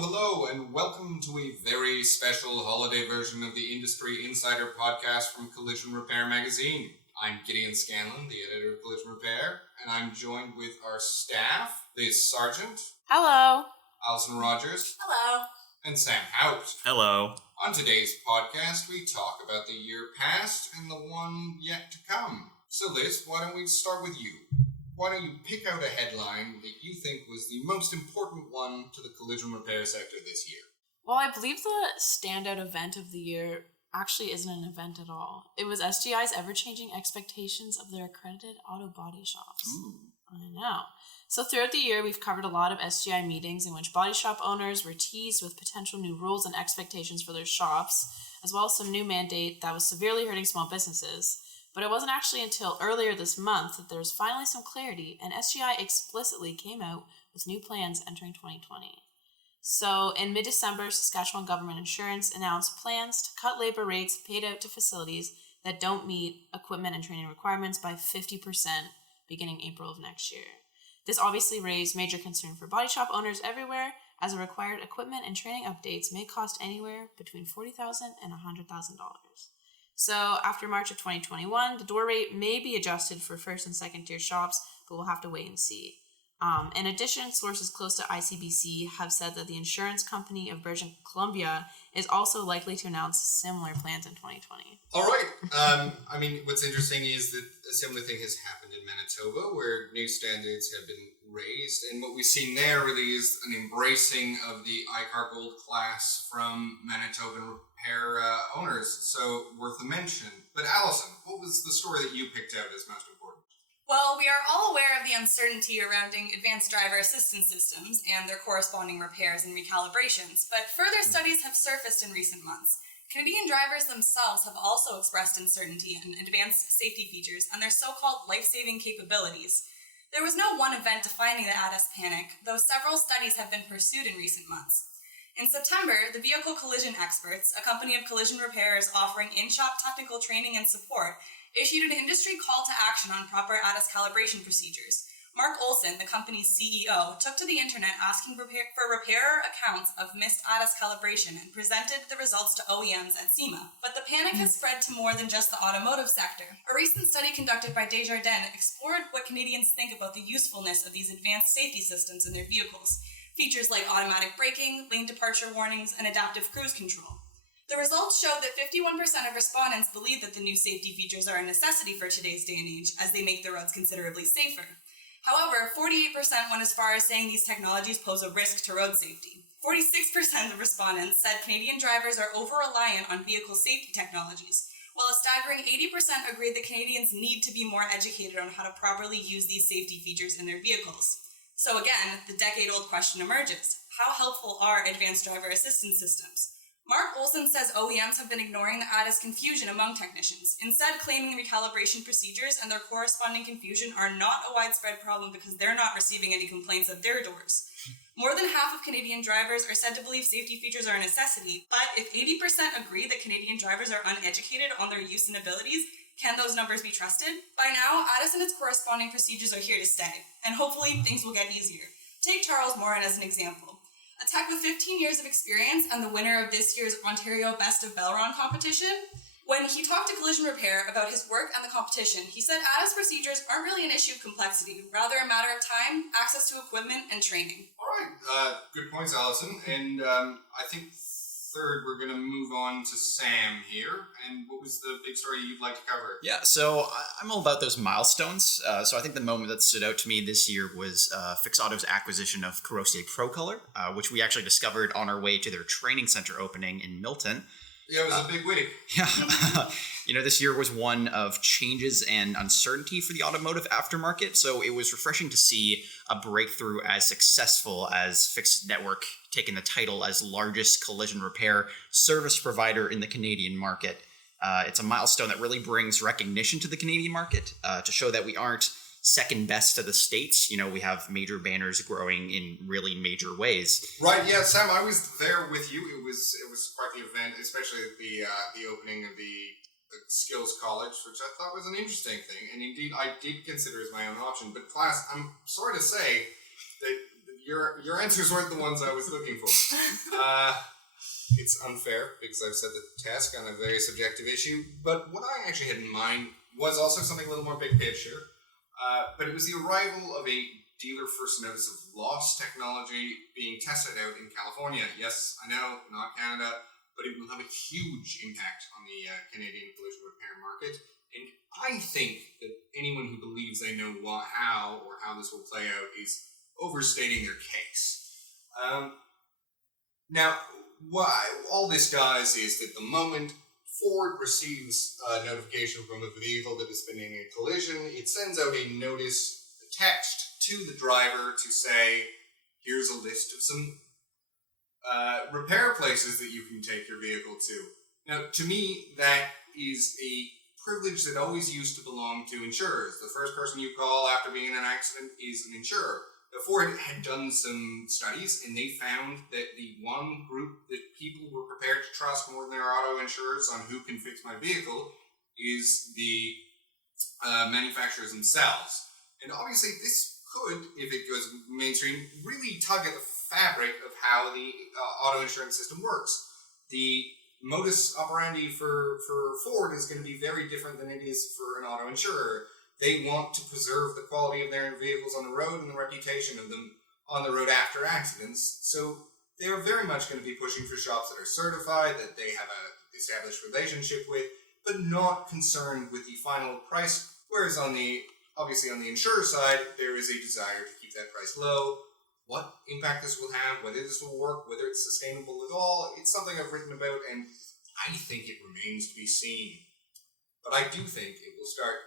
Hello, and welcome to a very special holiday version of the Industry Insider podcast from Collision Repair Magazine. I'm Gideon Scanlon, the editor of Collision Repair, and I'm joined with our staff, Liz Sargent. Hello. Alison Rogers. Hello. And Sam Haupt. Hello. On today's podcast, we talk about the year past and the one yet to come. So Liz, why don't we start with you? Why don't you pick out a headline that you think was the most important one to the collision repair sector this year? Well, I believe the standout event of the year actually isn't an event at all. It was SGI's ever-changing expectations of their accredited auto body shops. Ooh. I know. So throughout the year, we've covered a lot of SGI meetings in which body shop owners were teased with potential new rules and expectations for their shops, as well as some new mandate that was severely hurting small businesses. But it wasn't actually until earlier this month that there was finally some clarity, and SGI explicitly came out with new plans entering 2020. So in mid-December, Saskatchewan Government Insurance announced plans to cut labor rates paid out to facilities that don't meet equipment and training requirements by 50% beginning April of next year. This obviously raised major concern for body shop owners everywhere, as the required equipment and training updates may cost anywhere between $40,000 and $100,000. So after March of 2021, the door rate may be adjusted for first and second tier shops, but we'll have to wait and see. In addition, sources close to ICBC have said that the insurance company of British Columbia is also likely to announce similar plans in 2020. All right. What's interesting is that a similar thing has happened in Manitoba, where new standards have been raised, and what we've seen there really is an embracing of the ICAR Gold class from Manitoban repair owners, so worth a mention. But Alison, what was the story that you picked out as most important? Well, we are all aware of the uncertainty surrounding advanced driver assistance systems and their corresponding repairs and recalibrations, but further studies have surfaced in recent months. Canadian drivers themselves have also expressed uncertainty in advanced safety features and their so-called life-saving capabilities. There was no one event defining the ADAS panic, though several studies have been pursued in recent months. In September, the Vehicle Collision Experts, a company of collision repairers offering in-shop technical training and support, issued an industry call to action on proper ADAS calibration procedures. Mark Olson, the company's CEO, took to the internet asking for repairer accounts of missed ADAS calibration and presented the results to OEMs at SEMA. But the panic has spread to more than just the automotive sector. A recent study conducted by Desjardins explored what Canadians think about the usefulness of these advanced safety systems in their vehicles. Features like automatic braking, lane departure warnings, and adaptive cruise control. The results showed that 51% of respondents believe that the new safety features are a necessity for today's day and age, as they make the roads considerably safer. However, 48% went as far as saying these technologies pose a risk to road safety. 46% of respondents said Canadian drivers are over-reliant on vehicle safety technologies, while a staggering 80% agreed that Canadians need to be more educated on how to properly use these safety features in their vehicles. So again, the decade-old question emerges. How helpful are advanced driver assistance systems? Mark Olson says OEMs have been ignoring the ADAS confusion among technicians, instead claiming recalibration procedures and their corresponding confusion are not a widespread problem because they're not receiving any complaints at their doors. More than half of Canadian drivers are said to believe safety features are a necessity, but if 80% agree that Canadian drivers are uneducated on their use and abilities, can those numbers be trusted? By now, ADAS and its corresponding procedures are here to stay, and hopefully things will get easier. Take Charles Morin as an example. A tech with 15 years of experience and the winner of this year's Ontario Best of Belron competition. When he talked to Collision Repair about his work and the competition, he said ADAS procedures aren't really an issue of complexity, rather a matter of time, access to equipment, and training. All right. Good points, Alison. And I think third, we're going to move on to Sam here. And what was the big story you'd like to cover? Yeah, so I'm all about those milestones. So I think the moment that stood out to me this year was Fix Auto's acquisition of Carrossier ProColor, which we actually discovered on our way to their training center opening in Milton. Yeah, it was a big week. Yeah. This year was one of changes and uncertainty for the automotive aftermarket, so it was refreshing to see a breakthrough as successful as Fixed Network taking the title as largest collision repair service provider in the Canadian market. It's a milestone that really brings recognition to the Canadian market to show that we aren't second best to the States. We have major banners growing in really major ways. Right, yeah, Sam, I was there with you. It was quite the event, especially at the opening of the Skills College, which I thought was an interesting thing, and indeed I did consider as my own option. But class, I'm sorry to say that your answers weren't the ones I was looking for. It's unfair because I've set the task on a very subjective issue. But what I actually had in mind was also something a little more big picture. But it was the arrival of a dealer first notice of loss technology being tested out in California. Yes, I know, not Canada, but it will have a huge impact on the Canadian collision repair market. And I think that anyone who believes they know how this will play out is overstating their case. Now, what all this does is that the moment Ford receives a notification from a vehicle that has been in a collision, it sends out a notice, a text to the driver to say, here's a list of some repair places that you can take your vehicle to. Now, to me, that is a privilege that always used to belong to insurers. The first person you call after being in an accident is an insurer. Ford had done some studies, and they found that the one group that people were prepared to trust more than their auto insurers on who can fix my vehicle is the manufacturers themselves. And obviously this could, if it goes mainstream, really tug at the fabric of how the auto insurance system works. The modus operandi for Ford is going to be very different than it is for an auto insurer. They want to preserve the quality of their vehicles on the road and the reputation of them on the road after accidents. So they're very much going to be pushing for shops that are certified, that they have an established relationship with, but not concerned with the final price. Whereas obviously on the insurer side, there is a desire to keep that price low. What impact this will have, whether this will work, whether it's sustainable at all, it's something I've written about, and I think it remains to be seen. But I do think it will start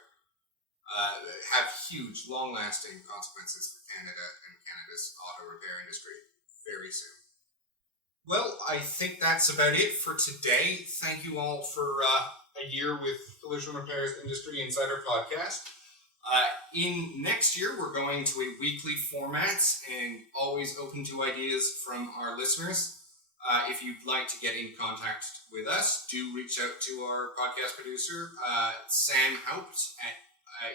have huge, long-lasting consequences for Canada and Canada's auto repair industry very soon. Well, I think that's about it for today. Thank you all for a year with Collision Repairs Industry Insider Podcast. In next year, we're going to a weekly format and always open to ideas from our listeners. If you'd like to get in contact with us, do reach out to our podcast producer, Sam Haupt.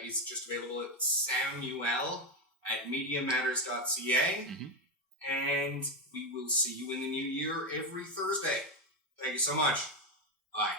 He's just available at samuel@mediamatters.ca. And we will see you in the new year every Thursday. Thank you so much. Bye.